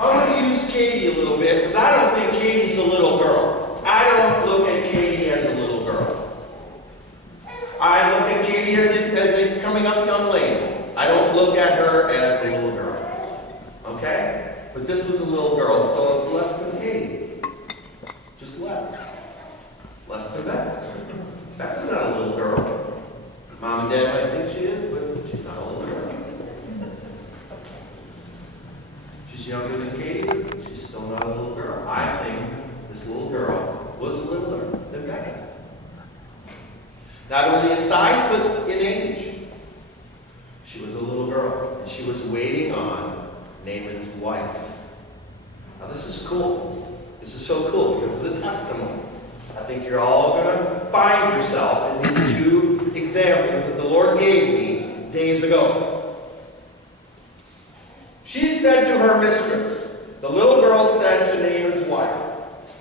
I'm going to use Katie a little bit because I don't think Katie's a little girl. I don't look at Katie as a little girl. I look at Katie as a coming up young lady. I don't look at her as a little girl. Okay? But this was a little girl, so it's less than Katie. Just less. Less than Beck. Beck's not a little girl. Mom and Dad might think she is, but she's not a little girl. She's younger than Katie, but she's still not a little girl. I think this little girl was littler than Becca. Not only in size, but in age. She was a little girl, and she was waiting on Naaman's wife. Now this is cool. This is so cool because of the testimony. I think you're all going to find yourself in these two examples that the Lord gave me days ago. She said to her mistress, the little girl said to Naaman's wife,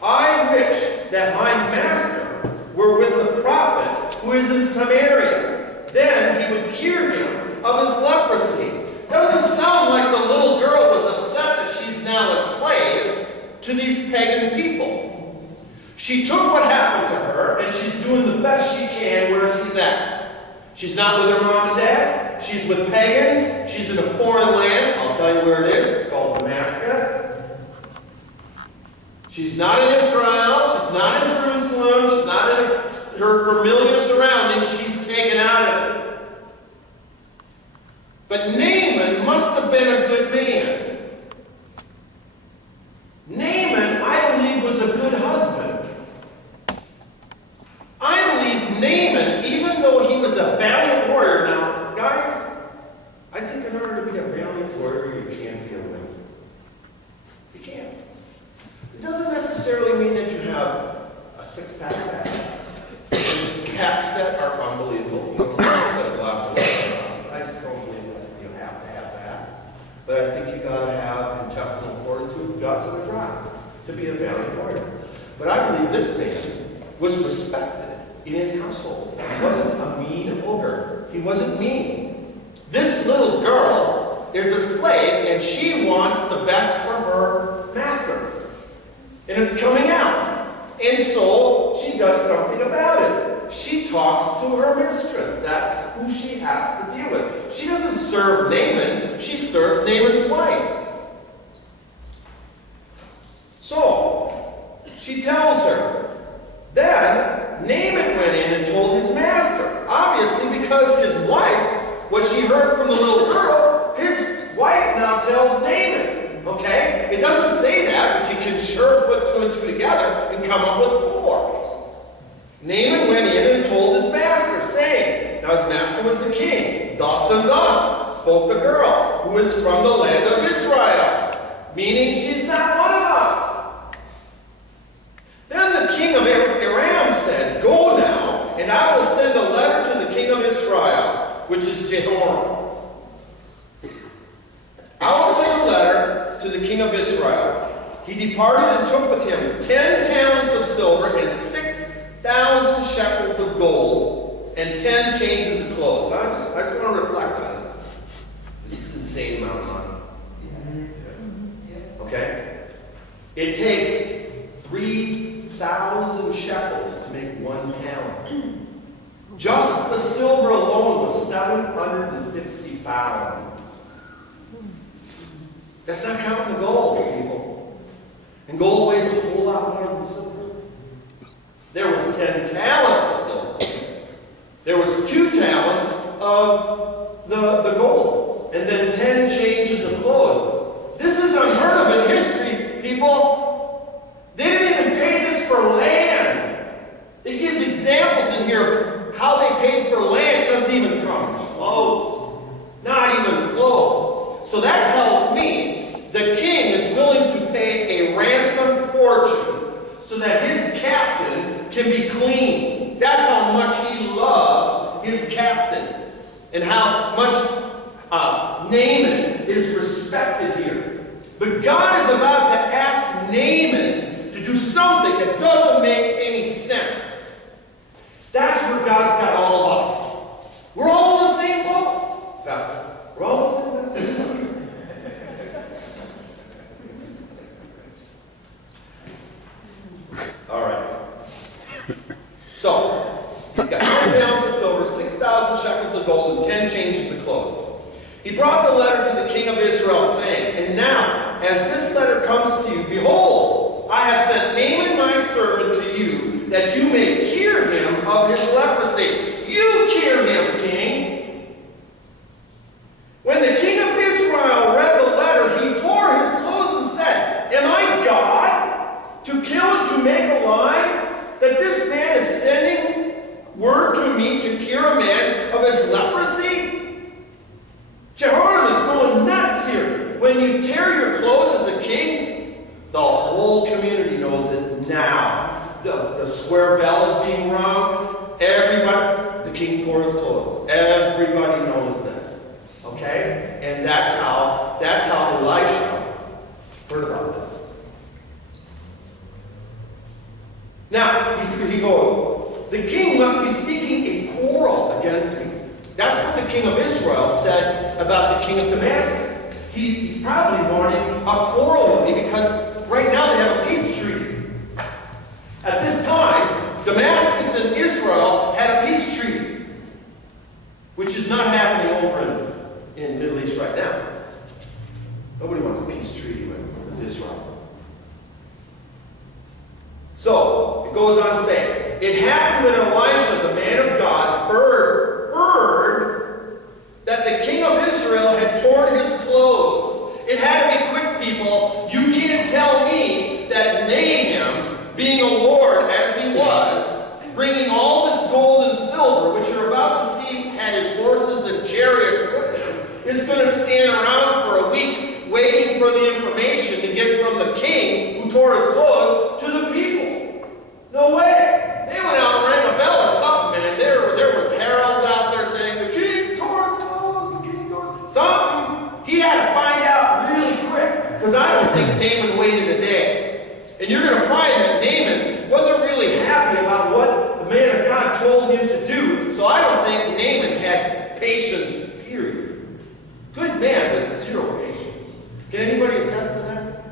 I wish that my master were with the prophet who is in Samaria. Then he would cure him of his leprosy. Doesn't sound like the little girl was upset that she's now a slave to these pagan people. She took what happened to her, and she's doing the best she can where she's at. She's not with her mom and dad. She's with pagans. She's in a foreign land. I'll tell you where it is. It's called Damascus. She's not in Israel. She's not in Jerusalem. She's not in her familiar surroundings. She's taken out of it. But Naaman must have been a good man. Naaman, I believe, was a good husband. I believe Naaman, even though he was a valiant warrior. Now, guys, I think in order to be a valiant warrior, you can't be a wimp. You can't. It doesn't necessarily mean that you have a six-pack of abs. Abs that are unbelievable. You don't have to set a glass of water. I just don't believe that you have to have that. But I think you got to have intestinal fortitude, guts, and a drive to be a valiant warrior. But I believe this man was respected in his household. He wasn't a mean ogre. He wasn't mean. This little girl is a slave, and she wants the best for her master. And it's coming out. And so she does something about it. She talks to her mistress. That's who she has to deal with. She doesn't serve Naaman. She serves Naaman's wife. So, she tells her. Then, Naaman went in and told his master. Obviously, because his wife, what she heard from the little girl, his wife now tells Naaman. Okay? It doesn't say that, but you can sure put two and two together and come up with four. Naaman went in and told his master, saying, now his master was the king. Thus and thus spoke the girl, who is from the land of Israel. Meaning she's not one of us. Then the king of Aram said, go now, and I will send a letter to the king of Israel, which is Jehoram. I will send a letter to the king of Israel. He departed and took with him 10 talents of silver and 6,000 shekels of gold and 10 changes of clothes. I just want to reflect on this. This is an insane amount of money. Okay? It takes 3,000 shekels to make 1 talent. Just the silver alone was 750 pounds. That's not counting the gold, people. And gold weighs a whole lot more than silver. There was 10 talents of silver. There was 2 talents of the gold. And then 10 changes of clothes. This is unheard of in history, people. They didn't even pay this for land. It gives examples in here of how they paid for land. It doesn't even come close. Not even close. So that tells me the king is willing to pay a ransom fortune so that his captain can be clean. That's how much he loves his captain and how much Naaman is respected here. But God is about to ask Naaman to do something that doesn't make any sense. That's where God's got all of us. We're all in the same boat. We're all in the same boat. He brought the letter to the king of Israel, saying, "And now, as this letter comes to you, behold, I have sent Naaman my servant to you, that you may cure him of his leprosy." You cure him, king. When the king of Israel read the letter, he tore his clothes and said, "Am I God, to kill and to make alive, that this man is sending word to me to cure a man of his leprosy?" Jehoram is going nuts here. When you tear your clothes as a king, the whole community knows it now. The square bell is being rung. Everybody, the king tore his clothes. Everybody knows this. Okay? And that's how Elisha heard about this. Now, he goes, "The king must be seeking a quarrel against me." That's what the king of Israel said about the king of Damascus. He's probably wanting a quarrel with me because right now they have a peace treaty. At this time, Damascus and Israel had a peace treaty, which is not happening over in the Middle East right now. Nobody wants a peace treaty with Israel. So, it goes on saying, "It happened when Elisha, the man of God, heard that the king of Israel had torn his clothes." It had to be quick, people. You can't tell me that Naaman, being a lord as he was, bringing all this gold and silver, which you're about to see had his horses and chariots with him, is going to stand around for a week waiting for the information to get from the king who tore his clothes to the people. No way. They went out and rang a bell or something, man. There was heralds out there saying, "The king tore his clothes, the king tore his..." Something. He had to find out really quick, because I don't think Naaman waited a day. And you're going to find that Naaman wasn't really happy about what the man of God told him to do. So I don't think Naaman had patience, period. Good man, but zero patience. Can anybody attest to that?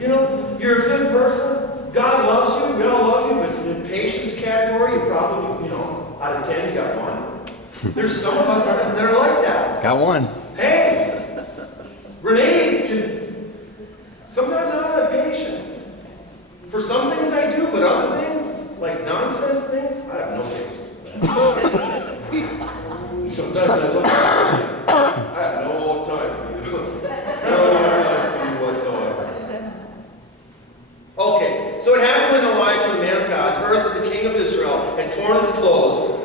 You know, you're a good person. God loves you. We all love you. But in the patience category, you probably, out of 10, you got 1. There's some of us that are like that. Got 1. Hey, Renee can... Sometimes I don't have patience. For some things I do, but other things, like nonsense things, I have no patience. Sometimes I look at you, I have no time for you. No time for you whatsoever. Okay, so it happened when Elisha, the man of God, heard that the king of Israel had torn his clothes,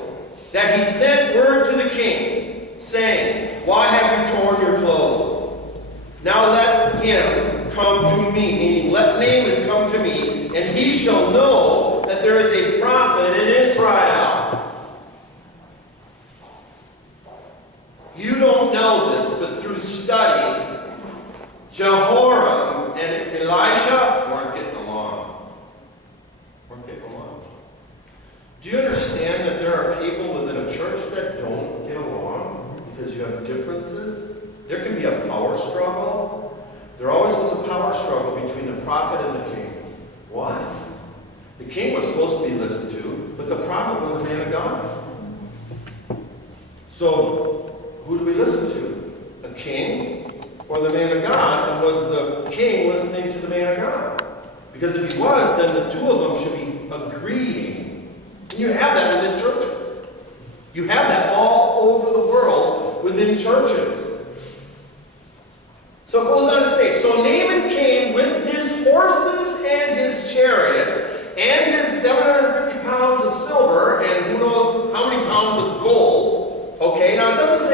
that he sent word to the king, saying, "Why have you torn your clothes? Now let him come to me," meaning let Naaman come to me, "and he shall know that there is a prophet in Israel." You don't know this, but through study, Jehoram and Elisha weren't getting along. Do you understand that there are people within a church that don't get along because you have differences? There can be a power struggle. There always was a power struggle between the prophet and the king. Why? The king was supposed to be listened to, but the prophet was a man of God. So, who do we listen to? The king or the man of God? And was the king listening to the man of God? Because if he was, then the two of them should be agreeing. And you have that within churches. You have that all over the world within churches. So it goes on to say, "So Naaman came with his horses and his chariots and his 750 pounds of silver and who knows how many pounds of gold." Okay, now it doesn't